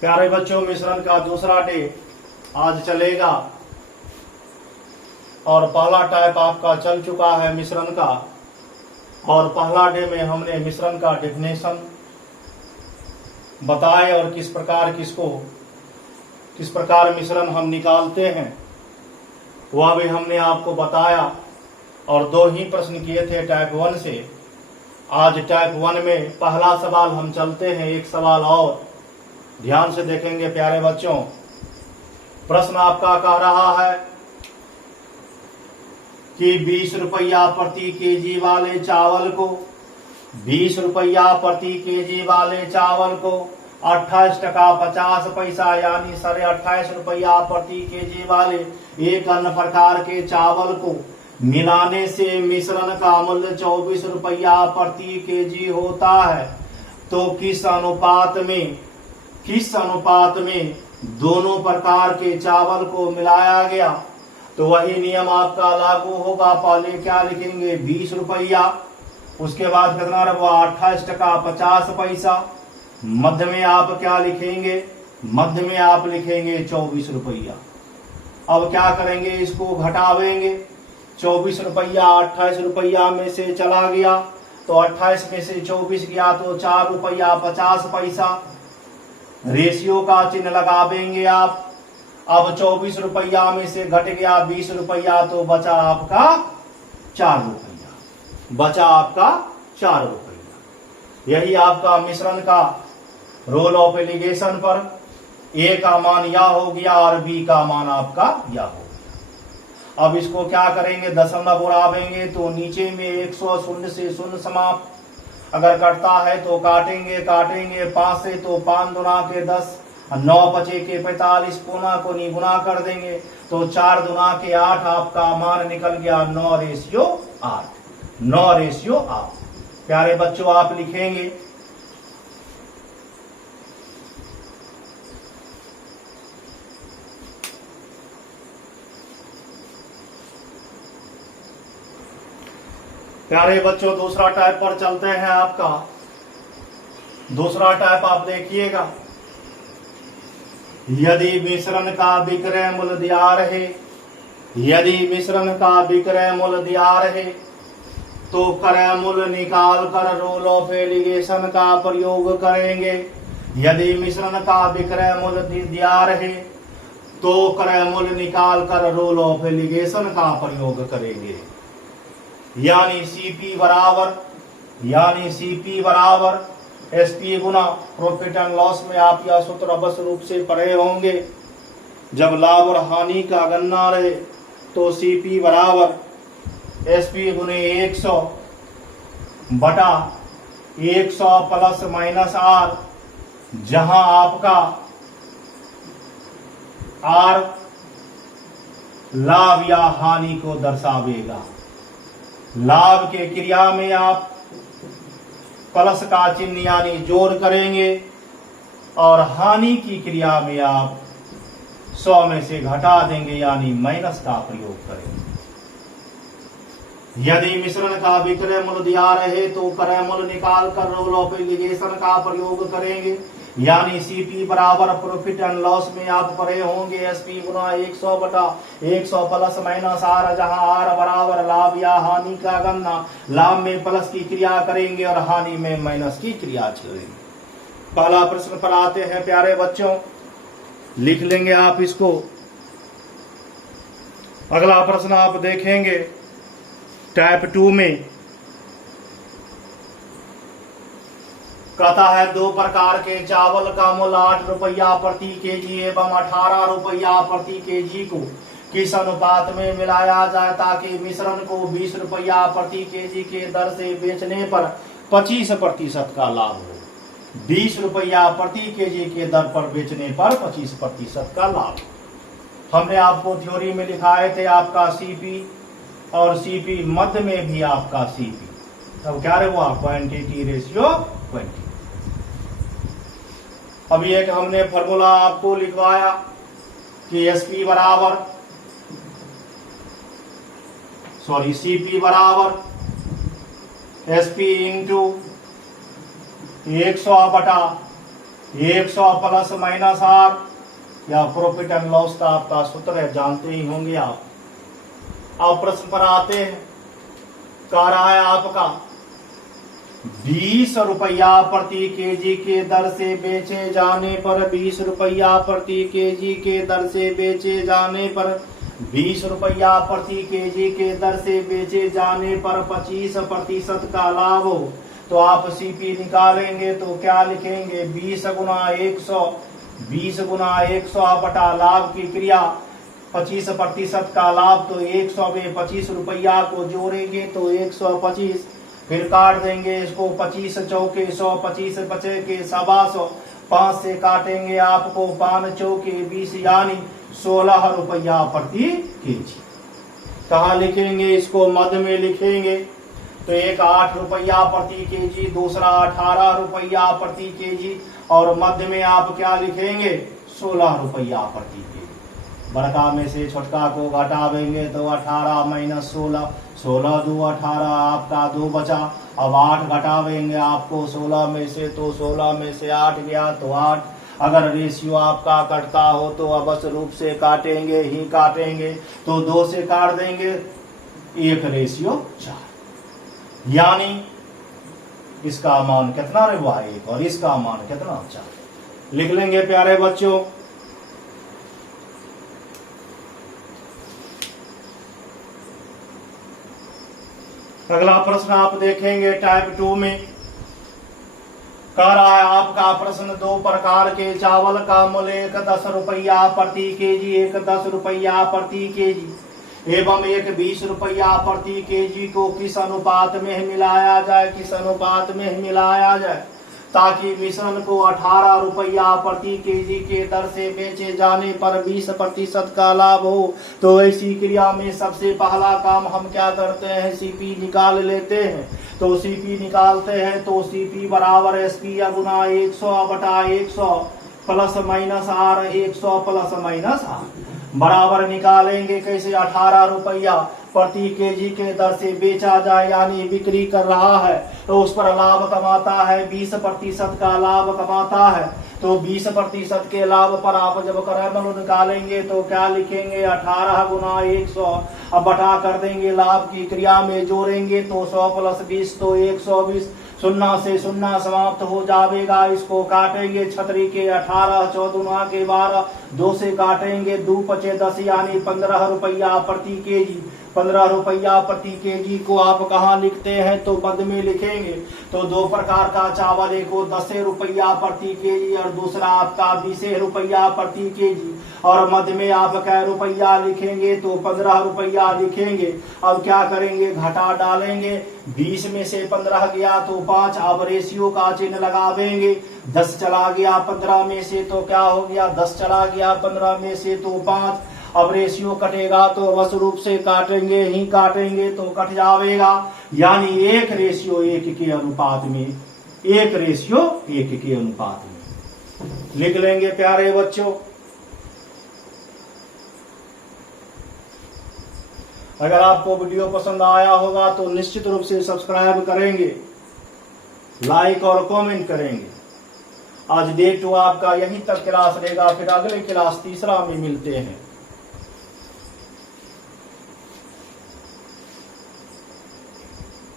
प्यारे बच्चों, मिश्रण का दूसरा डे आज चलेगा और पहला टाइप आपका चल चुका है मिश्रण का। और पहला डे में हमने मिश्रण का डेफिनेशन बताए और किस प्रकार मिश्रण हम निकालते हैं वह भी हमने आपको बताया। और दो ही प्रश्न किए थे टाइप 1 से। आज टाइप 1 में पहला सवाल हम चलते हैं, एक सवाल और ध्यान से देखेंगे प्यारे बच्चों। प्रश्न आपका कह रहा है कि 20 रुपया प्रति केजी वाले चावल को 20 रुपया प्रति केजी वाले चावल को 28 टका 50 पैसा यानी 28.5 रुपया प्रति केजी वाले एक अन्य प्रकार के चावल को मिलाने से मिश्रण का मूल्य 24 रुपया प्रति केजी होता है। तो किस अनुपात में दोनों प्रकार के चावल को मिलाया गया। तो वही नियम आपका लागू होगा। पहले क्या लिखेंगे 20 रुपया, उसके बाद कितना रहा 28 टका 50 पैसा। मध्य में आप क्या लिखेंगे, मध्य में आप लिखेंगे 24 रुपया। अब क्या करेंगे, इसको घटावेंगे। 24 रुपया 28 रुपया में से चला गया तो 28 में से 24 गया तो 4 रुपया 50 पैसा। रेशियो का चिन्ह लगावेंगे आप। अब 24 रुपया में से घट गया 20 रुपया तो बचा आपका 4 रुपया, बचा आपका 4 रुपया। यही आपका मिश्रण का रोल ऑफ एलिगेशन पर ए का मान या हो गया और बी का मान आपका या हो गया। अब इसको क्या करेंगे, दशमलव उड़ावेंगे तो नीचे में 100 शून्य से शून्य समाप्त। अगर कटता है तो काटेंगे 5 से तो 5 दुना के 10, 9 बचे के 45, कोना को निगुना कर देंगे तो 4 दुना के 8 आपका मान निकल गया 9:8। 9:8। प्यारे बच्चों आप लिखेंगे प्यारे बच्चों दूसरा टाइप पर चलते हैं। आपका दूसरा टाइप आप देखिएगा। यदि मिश्रण का विक्रय मूल्य दिया रहे, यदि मिश्रण का विक्रय मूल्य दिया रहे तो क्रय मूल्य निकाल कर रोल ऑफ एलिगेशन का प्रयोग करेंगे। यदि मिश्रण का विक्रय मूल्य दिया रहे तो क्रय मूल्य निकाल कर रोल ऑफ एलिगेशन का प्रयोग करेंगे। यानी सीपी बराबर SP Guna profit and loss में आप यह सूत्र अवश्य रूप से पढ़े होंगे। जब लाभ और हानि का गणना रहे तो सीपी बराबर एसपी गुने 100 बटा 100 प्लस माइनस आर, जहां आपका आर लाभ या हानि को दर्शावेगा। लाभ के क्रिया में आप प्लस का चिन्ह यानी जोड़ करेंगे और हानि की क्रिया में आप 100 में से घटा देंगे यानी माइनस का प्रयोग करेंगे। यदि मिश्रण का विक्रय मूल्य दिया रहे तो क्रय मूल्य निकाल कर रोल ऑफ एलिगेशन का प्रयोग करेंगे। यानी सीपी बराबर प्रॉफिट एंड लॉस में आप पढ़े होंगे एसपी गुना 100 बटा 100 प्लस माइनस आर, जहां आर बराबर लाभ या हानि का गणना। लाभ में प्लस की क्रिया करेंगे और हानि में माइनस की क्रिया छोड़ेंगे। पहला प्रश्न पर आते हैं प्यारे बच्चों, लिख लेंगे आप इसको। अगला प्रश्न आप देखेंगे टाइप 2 में कहता है 2 प्रकार के चावल का मूल्य 8 रुपया प्रति केजी एवं 18 रुपया प्रति केजी को किस अनुपात में मिलाया जाए ताकि मिश्रण को 20 रुपया प्रति केजी के दर से बेचने पर 25% का लाभ हो। 20 रुपया प्रति केजी के दर पर बेचने पर 25% का लाभ। हमने आपको थ्योरी में लिखाए थे आपका सीपी और सीपी मध्य में भी आपका सीपी। तब क्या हुआ क्वांटिटी रेशियो क्वांटिटी। अभी एक हमने फॉर्मूला आपको लिखवाया कि सीपी बराबर एसपी इंटू 100 बटा 100 प्लस माइनस आर, या प्रॉफिट एंड लॉस का आपका सूत्र है, जानते ही होंगे आप। अब प्रश्न पर आते हैं। कह रहा है आपका 20 रुपया प्रति केजी के दर से बेचे जाने पर 20 रुपया प्रति केजी के दर से बेचे जाने पर 20 रुपया प्रति केजी के दर से बेचे जाने पर 25% का लाभ हो। तो आप सीपी निकालेंगे तो क्या लिखेंगे, 20 गुना 100, 20 गुना 100 बटा लाभ की क्रिया 25% का लाभ, तो 100 में 25 रुपया को जोड़ेंगे तो 125, फिर काट देंगे इसको, 25 चौके 100, 25 बचे के 125, 5 से काटेंगे आपको 5 चौके 20, यानी 16 रुपया प्रति केजी। कहा लिखेंगे इसको, मध्य में लिखेंगे तो एक 8 रुपया प्रति केजी, दूसरा 18 रुपया प्रति केजी, और मध्य में आप क्या लिखेंगे, 16 रुपया प्रति केजी। बड़का में से छोटका को घटावेंगे तो 18 माइनस 16, 16 दो 18, आपका 2 बचा। अब 8 घटावेंगे आपको 16 में से, तो 16 में से 8 गया तो 8। अगर रेशियो आपका कटता हो तो अवश्य रूप से काटेंगे ही काटेंगे, तो 2 से काट देंगे, 1:4, यानी इसका मान कितना रहेगा 1 और इसका मान कितना 4। लिख लेंगे प्यारे बच्चों। अगला प्रश्न आप देखेंगे टाइप 2 में। कह रहा है आपका प्रश्न, 2 प्रकार के चावल का मूल्य 1 10 रुपया प्रति केजी, 1 10 रुपया प्रति केजी एवं 1 20 रुपया प्रति केजी को किस अनुपात में मिलाया जाए, किस अनुपात में मिलाया जाए ताकि मिश्रण को 18 रुपया प्रति केजी के दर से बेचे जाने पर 20% का लाभ हो। तो ऐसी क्रिया में सबसे पहला काम हम क्या करते हैं, सीपी निकाल लेते हैं। तो सीपी निकालते हैं तो सीपी बराबर एसपी गुना 100 बटा 100 plus minus R, 100 plus minus R बराबर निकालेंगे कैसे, 18 रुपया प्रति केजी के दर से बेचा जाए, यानी बिक्री कर रहा है तो उस पर लाभ कमाता है, 20% का लाभ कमाता है। तो 20% के लाभ पर आप जब करमल निकालेंगे तो क्या लिखेंगे, 18 गुना 100, अब बटा कर देंगे, लाभ की क्रिया में जोड़ेंगे तो 100 प्लस 20 तो 120, 0 से 0 समाप्त हो जाएगा। इसको काटेंगे, छतरी के 18, 14 के 12, 2 से काटेंगे, 2 पचे 10, यानी 15 रुपया प्रति केजी। 15 रुपया प्रति केजी को आप कहाँ लिखते हैं, तो पद में लिखेंगे। तो 2 प्रकार का चावल, एक को 10 रुपया प्रति केजी और दूसरा आपका 20 रुपया प्रति केजी, और मध्य में आप क्या रुपया लिखेंगे, तो 15 रुपया लिखेंगे। अब क्या करेंगे, घटा डालेंगे, 20 में से 15 गया तो 5, अब रेशियो का चिन्ह लगावेंगे, 10 चला गया 15 में से तो क्या हो गया, 10 चला गया 15 में से तो 5। अब रेशियो कटेगा तो अवश्य रूप से काटेंगे ही काटेंगे तो कट जाएगा, यानी 1:1 के अनुपात में, 1:1 के अनुपात में लिख लेंगे प्यारे बच्चों। अगर आपको वीडियो पसंद आया होगा तो निश्चित रूप से सब्सक्राइब करेंगे, लाइक और कमेंट करेंगे। आज डे 2 आपका यहीं तक क्लास रहेगा, फिर अगले क्लास तीसरा में मिलते हैं।